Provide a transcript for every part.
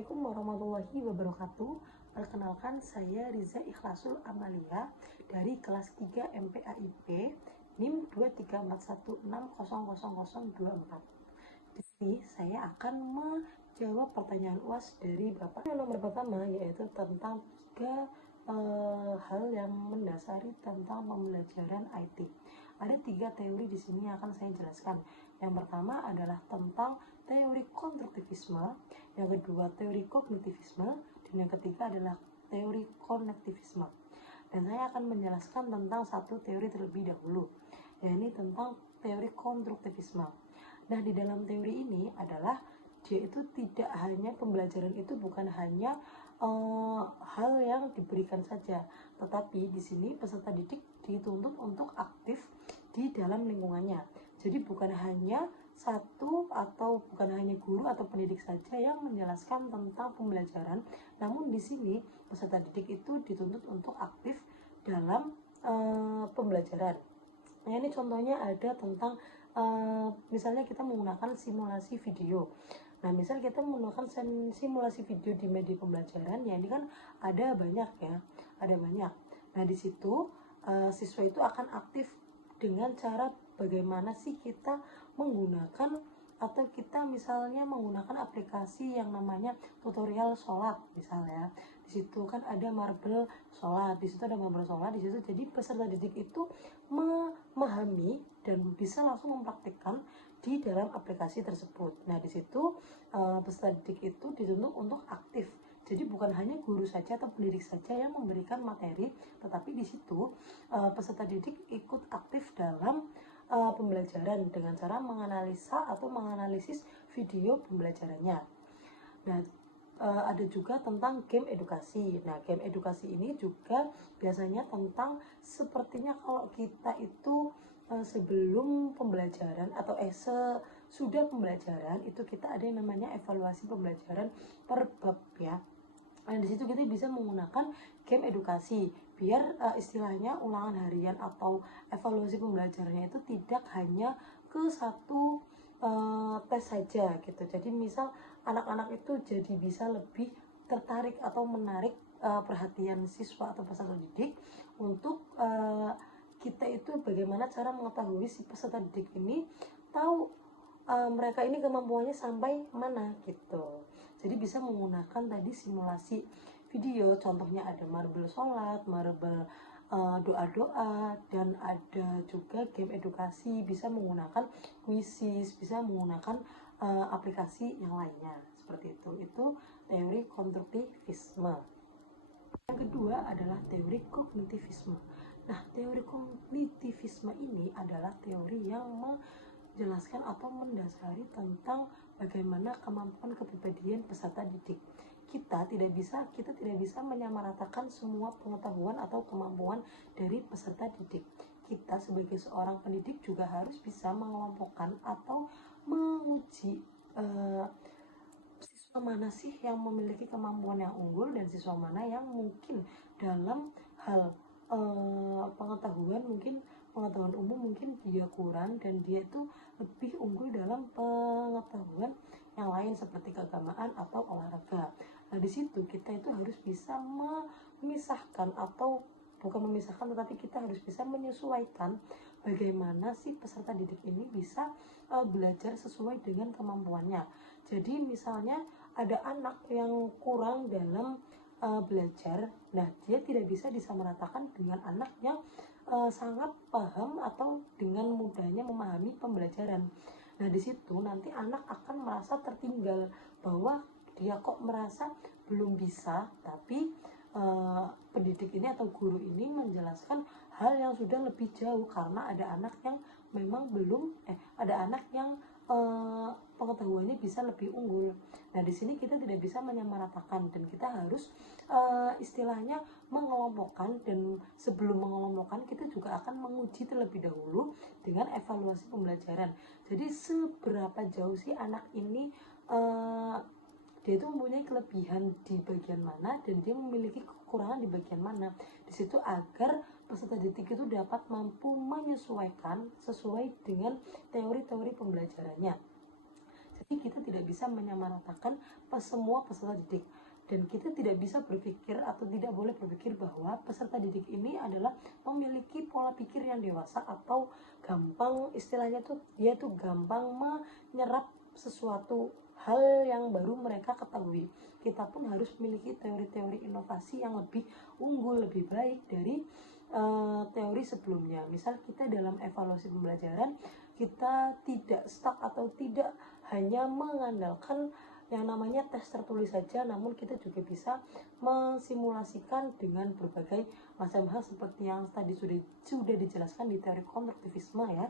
Assalamualaikum warahmatullahi wabarakatuh. Perkenalkan, saya Riza Ikhlasul Amalia dari kelas 3 MPAIP NIM 23416000024. Di sini saya akan menjawab pertanyaan UAS dari Bapak. Yang nomor pertama yaitu tentang tiga hal yang mendasari tentang pembelajaran IT. Ada tiga teori di sini yang akan saya jelaskan. Yang pertama adalah tentang teori konstruktivisme, yang kedua teori kognitivisme, dan yang ketiga adalah teori konektivisme. Dan saya akan menjelaskan tentang satu teori terlebih dahulu, yaitu tentang teori konstruktivisme. Nah, di dalam teori ini adalah dia itu tidak hanya pembelajaran itu bukan hanya hal yang diberikan saja, tetapi di sini peserta didik dituntut untuk aktif di dalam lingkungannya. Jadi bukan hanya satu atau bukan hanya guru atau pendidik saja yang menjelaskan tentang pembelajaran, namun di sini peserta didik itu dituntut untuk aktif dalam pembelajaran. Nah, ini contohnya ada tentang misalnya kita menggunakan simulasi video. Nah, misal kita menggunakan simulasi video di media pembelajaran, ya ini kan ada banyak ya, ada banyak. Nah, di situ siswa itu akan aktif dengan cara bagaimana sih kita menggunakan atau kita misalnya menggunakan aplikasi yang namanya tutorial sholat misalnya. Di situ kan ada marble sholat, di situ ada marble sholat, di situ jadi peserta didik itu memahami dan bisa langsung mempraktikkan di dalam aplikasi tersebut. Nah, di situ peserta didik itu dituntut untuk aktif. Jadi bukan hanya guru saja atau pendidik saja yang memberikan materi, tetapi di situ peserta didik ikut aktif dalam pembelajaran dengan cara menganalisa atau menganalisis video pembelajarannya. Nah, ada juga tentang game edukasi. Nah, game edukasi ini juga biasanya tentang sepertinya kalau kita itu sebelum pembelajaran atau sesudah pembelajaran itu kita ada yang namanya evaluasi pembelajaran per bab ya. Nah, di situ kita bisa menggunakan game edukasi biar istilahnya ulangan harian atau evaluasi pembelajarannya itu tidak hanya ke satu tes saja gitu. Jadi misal anak-anak itu jadi bisa lebih tertarik atau menarik perhatian siswa atau peserta didik untuk kita itu bagaimana cara mengetahui si peserta didik ini tahu mereka ini kemampuannya sampai mana gitu. Jadi bisa menggunakan tadi simulasi video, contohnya ada marble sholat, marble doa-doa, dan ada juga game edukasi, bisa menggunakan quizzes, bisa menggunakan aplikasi yang lainnya seperti itu. Itu teori konstruktivisme. Yang kedua adalah teori kognitivisme. Nah, teori kognitivisme ini adalah teori yang menjelaskan atau mendasari tentang bagaimana kemampuan kepribadian peserta didik. Kita tidak bisa menyamaratakan semua pengetahuan atau kemampuan dari peserta didik. Kita sebagai seorang pendidik juga harus bisa mengelompokkan atau menguji siswa mana sih yang memiliki kemampuan yang unggul dan siswa mana yang mungkin dalam hal pengetahuan umum mungkin dia kurang dan dia itu lebih unggul dalam pengetahuan yang lain seperti keagamaan atau olahraga. Nah, di situ kita itu harus bisa memisahkan atau bukan memisahkan, tetapi kita harus bisa menyesuaikan bagaimana sih peserta didik ini bisa belajar sesuai dengan kemampuannya. Jadi misalnya ada anak yang kurang dalam belajar, nah dia tidak bisa disamaratakan dengan anak yang sangat paham atau dengan mudahnya memahami pembelajaran. Nah, di situ nanti anak akan merasa tertinggal bahwa dia kok merasa belum bisa, tapi pendidik ini atau guru ini menjelaskan hal yang sudah lebih jauh karena ada anak yang memang ada anak yang pengetahuannya bisa lebih unggul. Nah, di sini kita tidak bisa menyamaratakan dan kita harus istilahnya mengelompokkan, dan sebelum mengelompokkan kita juga akan menguji terlebih dahulu dengan evaluasi pembelajaran. Jadi seberapa jauh sih anak ini dia itu mempunyai kelebihan di bagian mana dan dia memiliki kekurangan di bagian mana. Di situ agar peserta didik itu dapat mampu menyesuaikan sesuai dengan teori-teori pembelajarannya. Jadi kita tidak bisa menyamaratakan semua peserta didik, dan kita tidak bisa berpikir atau tidak boleh berpikir bahwa peserta didik ini adalah memiliki pola pikir yang dewasa atau gampang, istilahnya tuh dia tuh gampang menyerap sesuatu hal yang baru mereka ketahui. Kita pun harus memiliki teori-teori inovasi yang lebih unggul, lebih baik dari teori sebelumnya. Misal kita dalam evaluasi pembelajaran, kita tidak stuck atau tidak hanya mengandalkan yang namanya tes tertulis saja, namun kita juga bisa mensimulasikan dengan berbagai macam hal seperti yang tadi sudah dijelaskan di teori konstruktivisme ya.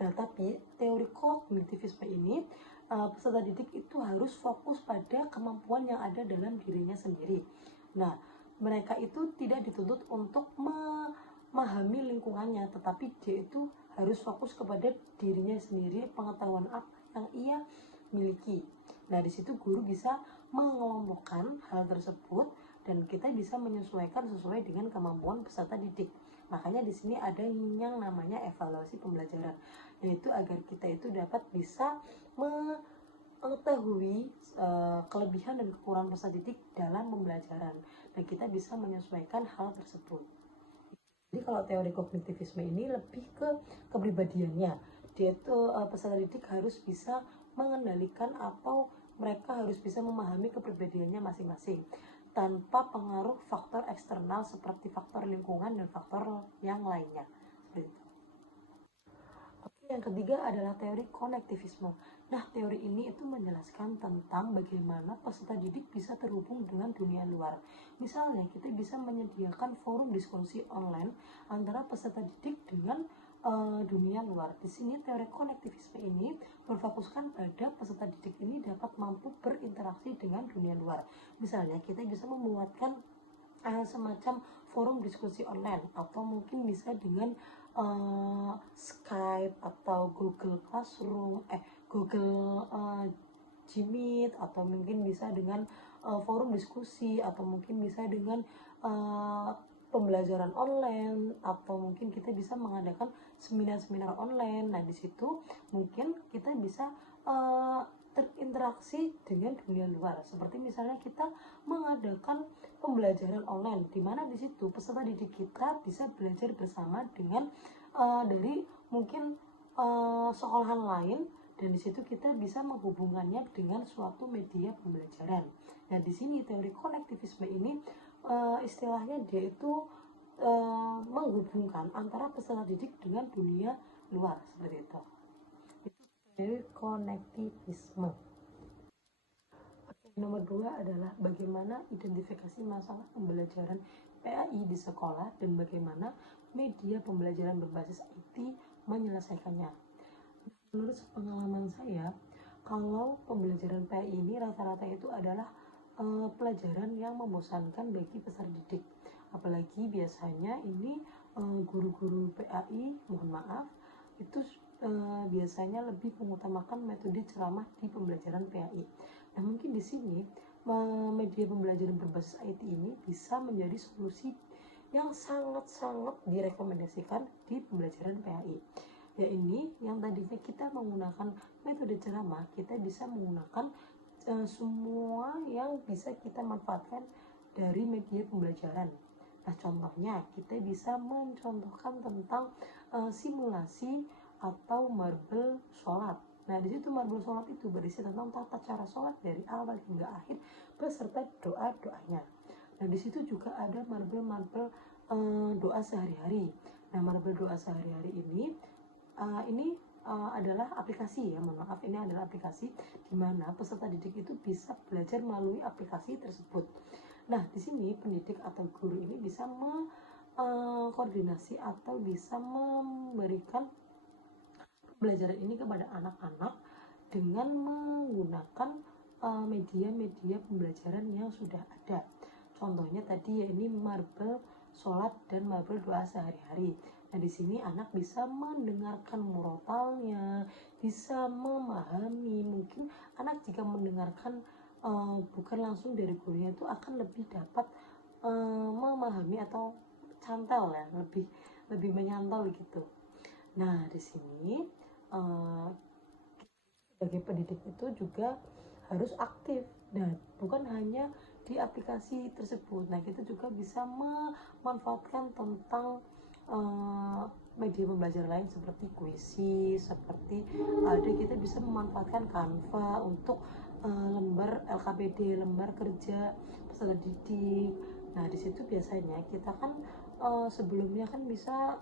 Nah, tapi teori kognitivisme ini peserta didik itu harus fokus pada kemampuan yang ada dalam dirinya sendiri. Nah, mereka itu tidak dituntut untuk memahami lingkungannya, tetapi dia itu harus fokus kepada dirinya sendiri, pengetahuan apa yang ia miliki. Nah, di situ guru bisa mengelompokkan hal tersebut dan kita bisa menyesuaikan sesuai dengan kemampuan peserta didik. Makanya di sini ada yang namanya evaluasi pembelajaran, yaitu agar kita itu dapat bisa mengetahui kelebihan dan kekurangan peserta didik dalam pembelajaran, dan kita bisa menyesuaikan hal tersebut. Jadi kalau teori kognitivisme ini lebih ke kepribadiannya, dia itu peserta didik harus bisa mengendalikan atau mereka harus bisa memahami kepribadiannya masing-masing tanpa pengaruh faktor eksternal seperti faktor lingkungan dan faktor yang lainnya. Seperti itu. Oke, yang ketiga adalah teori konektivisme. Nah, teori ini itu menjelaskan tentang bagaimana peserta didik bisa terhubung dengan dunia luar. Misalnya, kita bisa menyediakan forum diskusi online antara peserta didik dengan dunia luar. Di sini teori konektivisme ini berfokuskan pada peserta didik ini dapat mampu berinteraksi dengan dunia luar. Misalnya, kita bisa membuatkan semacam forum diskusi online, atau mungkin bisa dengan Skype atau Google Classroom, Google Gmeet, atau mungkin bisa dengan forum diskusi, atau mungkin bisa dengan pembelajaran online, atau mungkin kita bisa mengadakan seminar-seminar online. Nah, di situ mungkin kita bisa terinteraksi dengan dunia luar. Seperti misalnya kita mengadakan pembelajaran online, di mana di situ peserta didik kita bisa belajar bersama dengan dari mungkin sekolahan lain, dan di situ kita bisa menghubungkannya dengan suatu media pembelajaran. Nah, di sini teori konektivisme ini istilahnya dia itu menghubungkan antara peserta didik dengan dunia luar, seperti itu. Itu teori konektivisme. Oke, nomor 2 adalah bagaimana identifikasi masalah pembelajaran PAI di sekolah dan bagaimana media pembelajaran berbasis IT menyelesaikannya. Menurut pengalaman saya, kalau pembelajaran PAI ini rata-rata itu adalah pelajaran yang membosankan bagi peserta didik. Apalagi biasanya ini guru-guru PAI, mohon maaf, itu biasanya lebih mengutamakan metode ceramah di pembelajaran PAI. Nah, mungkin di sini media pembelajaran berbasis IT ini bisa menjadi solusi yang sangat-sangat direkomendasikan di pembelajaran PAI. Ya, ini yang tadinya kita menggunakan metode ceramah, kita bisa menggunakan semua yang bisa kita manfaatkan dari media pembelajaran. Nah, contohnya kita bisa mencontohkan tentang simulasi atau marble sholat. Nah, di situ marble sholat itu berisi tentang tata cara sholat dari awal hingga akhir beserta doa-doanya. Nah, di situ juga ada marble doa sehari-hari. Nah, marble doa sehari-hari ini adalah aplikasi ya, mohon maaf, ini adalah aplikasi di mana peserta didik itu bisa belajar melalui aplikasi tersebut. Nah, di sini pendidik atau guru ini bisa koordinasi atau bisa memberikan pembelajaran ini kepada anak-anak dengan menggunakan media-media pembelajaran yang sudah ada. Contohnya tadi ya, ini marble sholat dan marble doa sehari-hari. Nah, di sini anak bisa mendengarkan murotalnya, bisa memahami. Mungkin anak jika mendengarkan bukan langsung dari gurunya itu akan lebih dapat memahami atau cantel ya, lebih menyantol gitu. Nah, di sini sebagai pendidik itu juga harus aktif dan bukan hanya di aplikasi tersebut. Nah, kita juga bisa memanfaatkan tentang media pembelajaran lain seperti Kuisi, seperti ada kita bisa memanfaatkan Canva untuk lembar LKPD, lembar kerja peserta didik. Nah, di situ biasanya kita kan sebelumnya kan bisa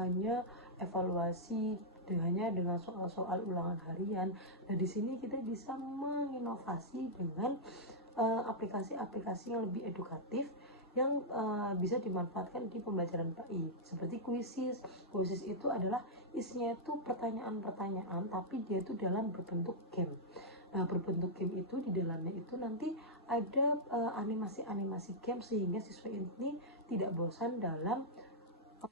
hanya evaluasi hanya dengan soal-soal ulangan harian. Nah, di sini kita bisa menginovasi dengan aplikasi-aplikasi yang lebih edukatif yang bisa dimanfaatkan di pembelajaran PAI seperti Quizzes. Quizzes itu adalah isinya itu pertanyaan-pertanyaan tapi dia itu dalam berbentuk game. Nah, berbentuk game itu di dalamnya itu nanti ada animasi-animasi game sehingga siswa ini tidak bosan dalam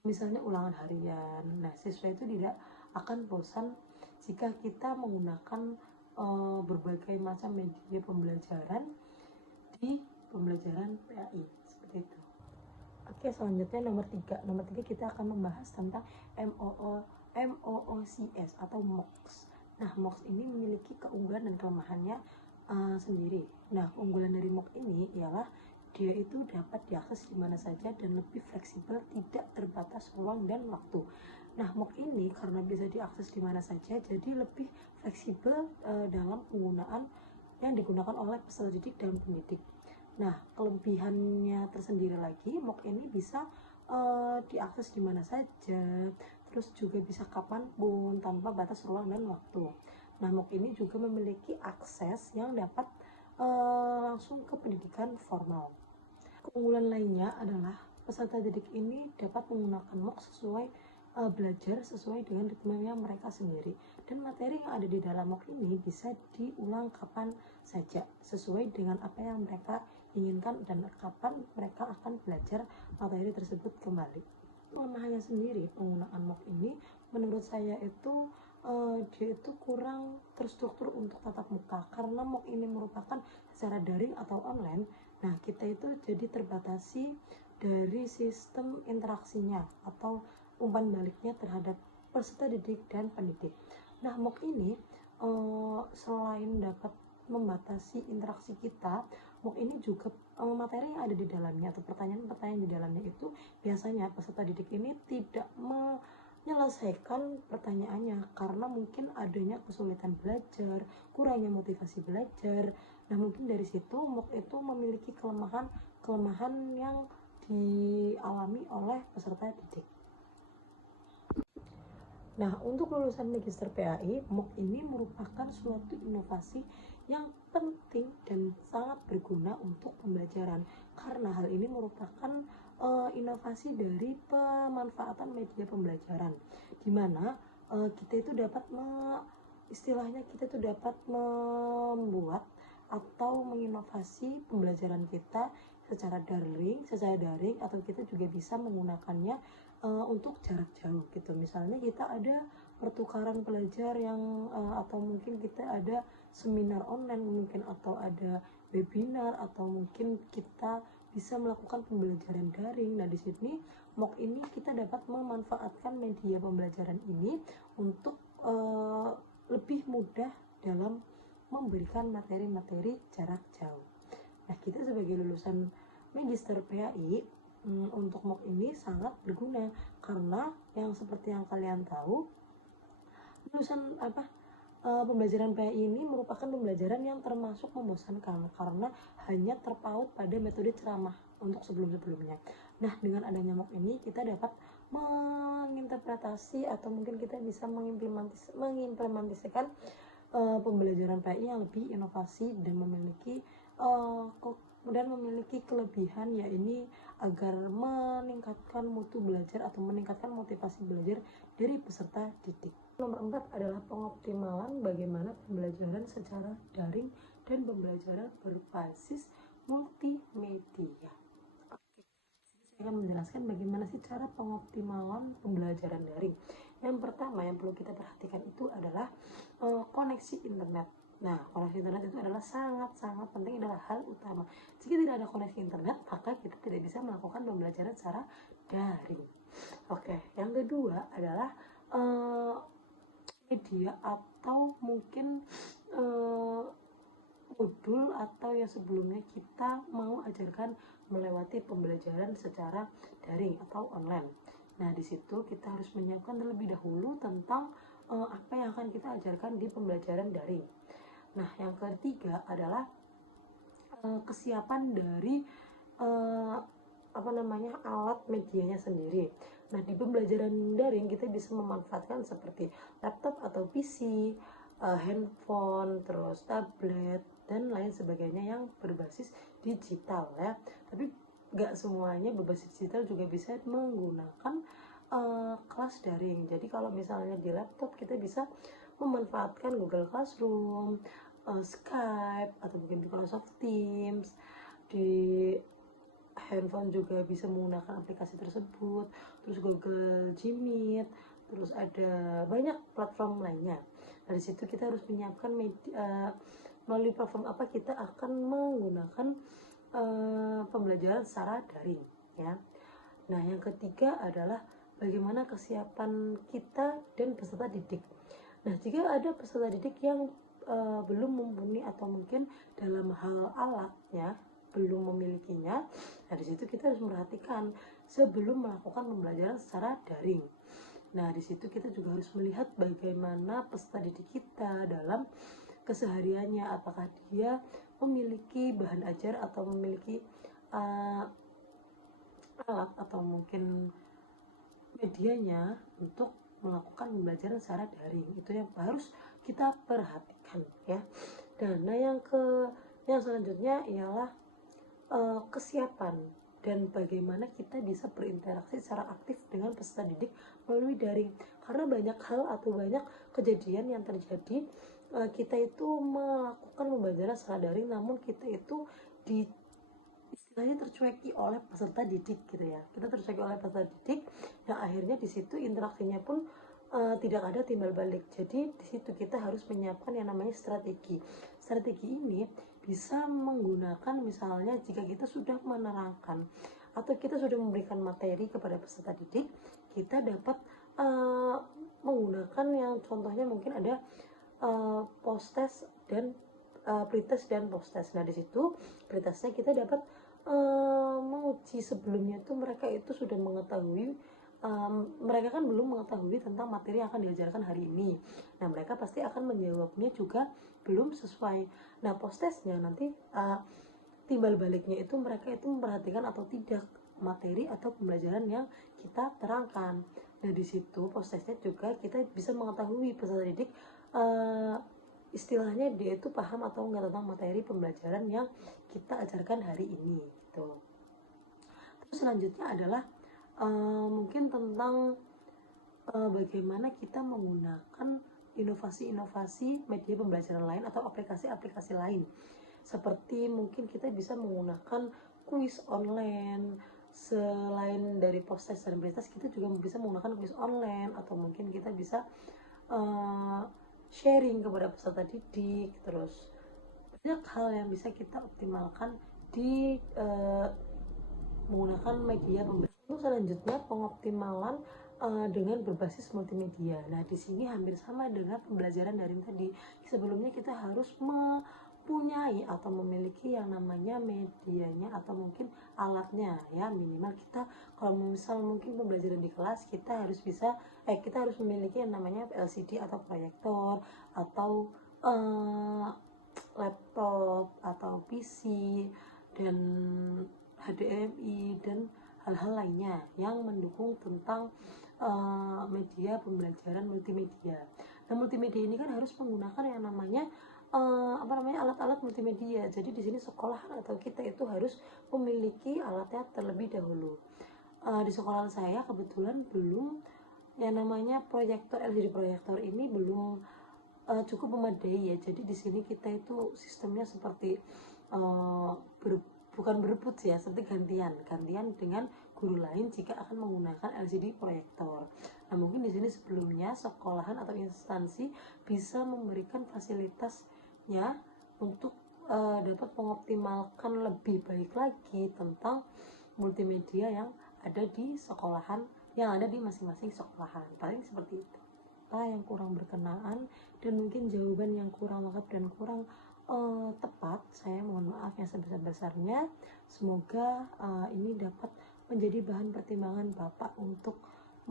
misalnya ulangan harian. Nah, siswa itu tidak akan bosan jika kita menggunakan berbagai macam media pembelajaran di pembelajaran PAI seperti itu. Oke, selanjutnya nomor 3. Nomor 3 kita akan membahas tentang MOOCs atau MOOCs. Nah, MOOCs ini memiliki keunggulan dan kelemahannya sendiri. Nah, keunggulan dari MOOC ini ialah dia itu dapat diakses di mana saja dan lebih fleksibel, tidak terbatas ruang dan waktu. Nah, MOOC ini karena bisa diakses di mana saja, jadi lebih fleksibel dalam penggunaan yang digunakan oleh peserta didik dan pendidik. Nah, kelebihannya tersendiri lagi, MOOC ini bisa diakses di mana saja, terus juga bisa kapanpun tanpa batas ruang dan waktu. Nah, MOOC ini juga memiliki akses yang dapat langsung ke pendidikan formal. Keunggulan lainnya adalah peserta didik ini dapat menggunakan MOOC sesuai belajar sesuai dengan ritmenya mereka sendiri, dan materi yang ada di dalam MOOC ini bisa diulang kapan saja sesuai dengan apa yang mereka inginkan dan kapan mereka akan belajar materi tersebut kembali. Kelemahannya sendiri penggunaan MOOC ini menurut saya itu dia itu kurang terstruktur untuk tatap muka karena MOOC ini merupakan secara daring atau online. Nah, kita itu jadi terbatasi dari sistem interaksinya atau umpan baliknya terhadap peserta didik dan pendidik. Nah, MOOC ini selain dapat membatasi interaksi kita, MOOC ini juga materi yang ada di dalamnya atau pertanyaan-pertanyaan di dalamnya itu biasanya peserta didik ini tidak menyelesaikan pertanyaannya karena mungkin adanya kesulitan belajar, kurangnya motivasi belajar. Nah, mungkin dari situ MOOC itu memiliki kelemahan yang dialami oleh peserta didik. Nah, untuk lulusan Magister PAI, MOOC ini merupakan suatu inovasi yang penting dan sangat berguna untuk pembelajaran karena hal ini merupakan inovasi dari pemanfaatan media pembelajaran di mana kita itu dapat istilahnya kita itu dapat membuat atau menginovasi pembelajaran kita secara daring atau kita juga bisa menggunakannya untuk jarak jauh gitu. Misalnya kita ada pertukaran pelajar yang atau mungkin kita ada seminar online mungkin atau ada webinar atau mungkin kita bisa melakukan pembelajaran daring. Nah, di sini MOOC ini kita dapat memanfaatkan media pembelajaran ini untuk lebih mudah dalam memberikan materi-materi jarak jauh. Nah, kita sebagai lulusan Magister PAI untuk MOOC ini sangat berguna karena yang seperti yang kalian tahu lulusan pembelajaran PAI ini merupakan pembelajaran yang termasuk membosankan karena hanya terpaut pada metode ceramah untuk sebelum-sebelumnya. Nah, dengan adanya MOOC ini kita dapat menginterpretasi atau mungkin kita bisa mengimplementasikan pembelajaran PAI yang lebih inovasi dan memiliki kelebihan yaitu agar meningkatkan mutu belajar atau meningkatkan motivasi belajar dari peserta didik. Nomor 4 adalah pengoptimalan bagaimana pembelajaran secara daring dan pembelajaran berbasis multimedia. Oke, saya akan menjelaskan bagaimana sih cara pengoptimalan pembelajaran daring. Yang pertama yang perlu kita perhatikan itu adalah koneksi internet. Nah, koneksi internet itu adalah sangat-sangat penting, adalah hal utama. Jika tidak ada koneksi internet, maka kita tidak bisa melakukan pembelajaran secara daring. Oke, yang kedua adalah media atau mungkin modul atau yang sebelumnya kita mau ajarkan melewati pembelajaran secara daring atau online. Nah, di situ kita harus menyiapkan terlebih dahulu tentang apa yang akan kita ajarkan di pembelajaran daring. Nah, yang ketiga adalah kesiapan dari alat medianya sendiri. Nah, di pembelajaran daring kita bisa memanfaatkan seperti laptop atau PC, handphone, terus tablet dan lain sebagainya yang berbasis digital ya. Tapi nggak semuanya berbasis digital juga bisa menggunakan kelas daring. Jadi kalau misalnya di laptop kita bisa memanfaatkan Google Classroom, Skype atau mungkin Microsoft Teams. Di handphone juga bisa menggunakan aplikasi tersebut, terus Google Gmeet, terus ada banyak platform lainnya. Dari situ kita harus menyiapkan melalui platform apa kita akan menggunakan pembelajaran secara daring ya. Nah, yang ketiga adalah bagaimana kesiapan kita dan peserta didik. Nah, jika ada peserta didik yang belum mumpuni atau mungkin dalam hal alat ya belum memilikinya, nah di situ kita harus memperhatikan sebelum melakukan pembelajaran secara daring. Nah, di situ kita juga harus melihat bagaimana peserta didik kita dalam kesehariannya, apakah dia memiliki bahan ajar atau memiliki alat atau mungkin medianya untuk melakukan pembelajaran secara daring. Itu yang harus kita perhatikan ya. Dan yang selanjutnya ialah kesiapan dan bagaimana kita bisa berinteraksi secara aktif dengan peserta didik melalui daring. Karena banyak hal atau banyak kejadian yang terjadi, kita itu melakukan pembelajaran secara daring namun kita itu istilahnya tercueki oleh peserta didik gitu ya. Kita tercueki oleh peserta didik yang akhirnya di situ interaksinya pun tidak ada timbal balik. Jadi di situ kita harus menyiapkan yang namanya strategi. Strategi ini bisa menggunakan misalnya jika kita sudah menerangkan atau kita sudah memberikan materi kepada peserta didik, kita dapat menggunakan yang contohnya mungkin ada post test dan pretest dan post test. Nah, di situ pretestnya kita dapat menguji sebelumnya itu mereka itu sudah mengetahui, mereka kan belum mengetahui tentang materi yang akan diajarkan hari ini. Nah, mereka pasti akan menjawabnya juga belum sesuai. Nah, post testnya nanti timbal baliknya itu mereka itu memperhatikan atau tidak materi atau pembelajaran yang kita terangkan. Nah, di situ post testnya juga kita bisa mengetahui peserta didik istilahnya dia itu paham atau enggak tentang materi pembelajaran yang kita ajarkan hari ini gitu. Terus selanjutnya adalah mungkin tentang bagaimana kita menggunakan inovasi-inovasi media pembelajaran lain atau aplikasi-aplikasi lain. Seperti mungkin kita bisa menggunakan kuis online, selain dari post test dan pretest kita juga bisa menggunakan kuis online atau mungkin kita bisa sharing kepada peserta didik. Terus banyak hal yang bisa kita optimalkan di menggunakan media pembelajaran. Selanjutnya pengoptimalan dengan berbasis multimedia. Nah, di sini hampir sama dengan pembelajaran daring tadi. Sebelumnya kita harus mempunyai atau memiliki yang namanya medianya atau mungkin alatnya ya, minimal kita kalau misal mungkin pembelajaran di kelas kita harus memiliki yang namanya LCD atau proyektor atau laptop atau PC dan HDMI dan hal-hal lainnya yang mendukung tentang media pembelajaran multimedia. Nah, multimedia ini kan harus menggunakan yang namanya alat-alat multimedia. Jadi di sini sekolah atau kita itu harus memiliki alatnya terlebih dahulu. Di sekolah saya kebetulan belum yang namanya proyektor LCD proyektor ini belum cukup memadai ya. Jadi di sini kita itu sistemnya seperti bukan berebut ya, seperti gantian dengan guru lain jika akan menggunakan LCD proyektor. Nah, mungkin di sini sebelumnya sekolahan atau instansi bisa memberikan fasilitasnya untuk dapat mengoptimalkan lebih baik lagi tentang multimedia yang ada di sekolahan, yang ada di masing-masing sekolahan. Paling seperti itu. kata-kata yang kurang berkenaan dan mungkin jawaban yang kurang lengkap dan kurang tepat, saya mohon maaf yang sebesar-besarnya. Semoga ini dapat menjadi bahan pertimbangan Bapak untuk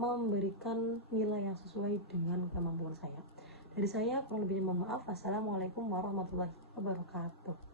memberikan nilai yang sesuai dengan kemampuan saya. Dari saya kurang lebihnya mohon maaf. Wassalamualaikum warahmatullahi wabarakatuh.